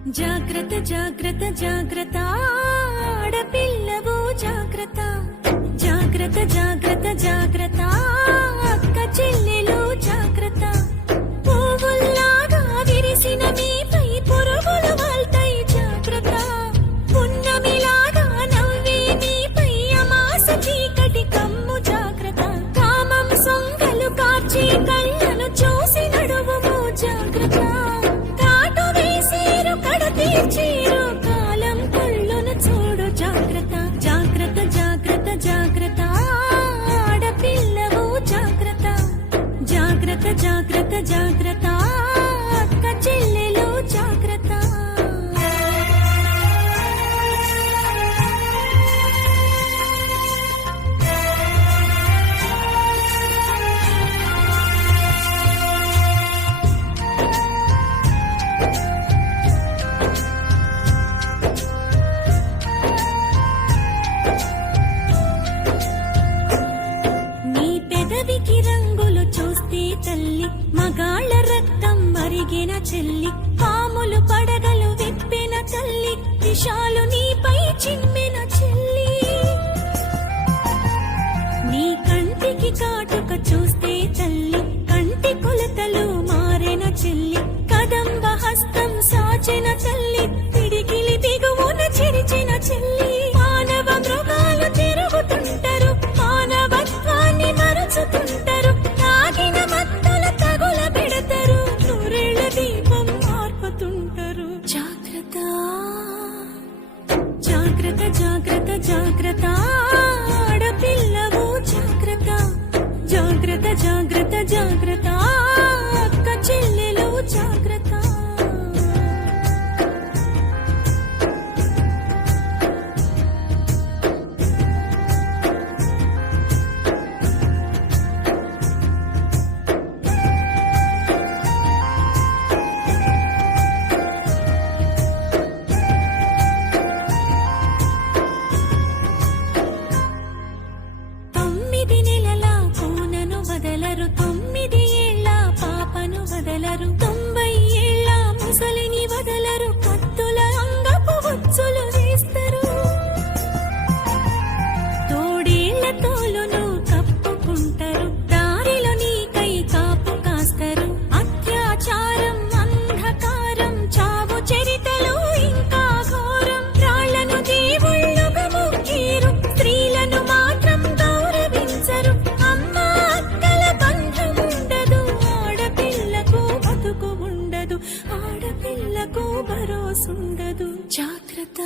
జాగ్రత్త జాగ్రత్త జాగ్రత్త ఆడపిల్లవు జాగ్రత్త జాగ్రత్త జాగ్రత్త జాగ్రత్త అక్క చెల్లెలు జాగ్రత్త పువ్వుల్లాగా విరిసిన మీపై పురుగులు వాల్తాయి జాగ్రత్త పున్నమిలాగా నవ్వే మీపై అమాస చీకటి కమ్ము జాగ్రత్త కామం సొంగలు కార్చి కళ్ళను చూసి నడువుము జాగ్రత్త తీర్చేరు కాలం కళ్ళను చూడు జాగ్రత్త జాగ్రత్త జాగ్రత్త జాగ్రత్త ఆడపిల్లవు జాగ్రత్త జాగ్రత్త జాగ్రత్త జాగ్రత్త అక్క చెల్లెలు జాగ్రత్త రంగులు చూస్తే తల్లి మగాళ్ళ రక్తం మరిగిన చెల్లి పాములు పడగలు విప్పిన తల్లి విషాలు నీపై చిమ్మిన చెల్లి నీ కంటికి కాటుక చూస్తే తల్లి కంటి కొలతలు మారిన చెల్లి కదంబ హస్తం సాచిన తల్లి పిడికిలి దిగువన చిరిచిన చెల్లి మానవ మృగాలు తిరుగుతుంటారు మానవత్వాన్ని మరచుతుంటారు తాగిన మత్తుల తగుల పెడతారు నూరేళ్ల దీపం మార్పుతుంటారు జాగ్రత్త జాగ్రత్త జాగ్రత్త జాగ్రత్త ఆడపిల్లవు జాగ్రత్త జాగ్రత్త జాగ్రత్త జాగ్రత్త అక్క చెల్లెలు జాగ్రత్త ఆడపిల్లకు భరోసుండదు జాగ్రత్త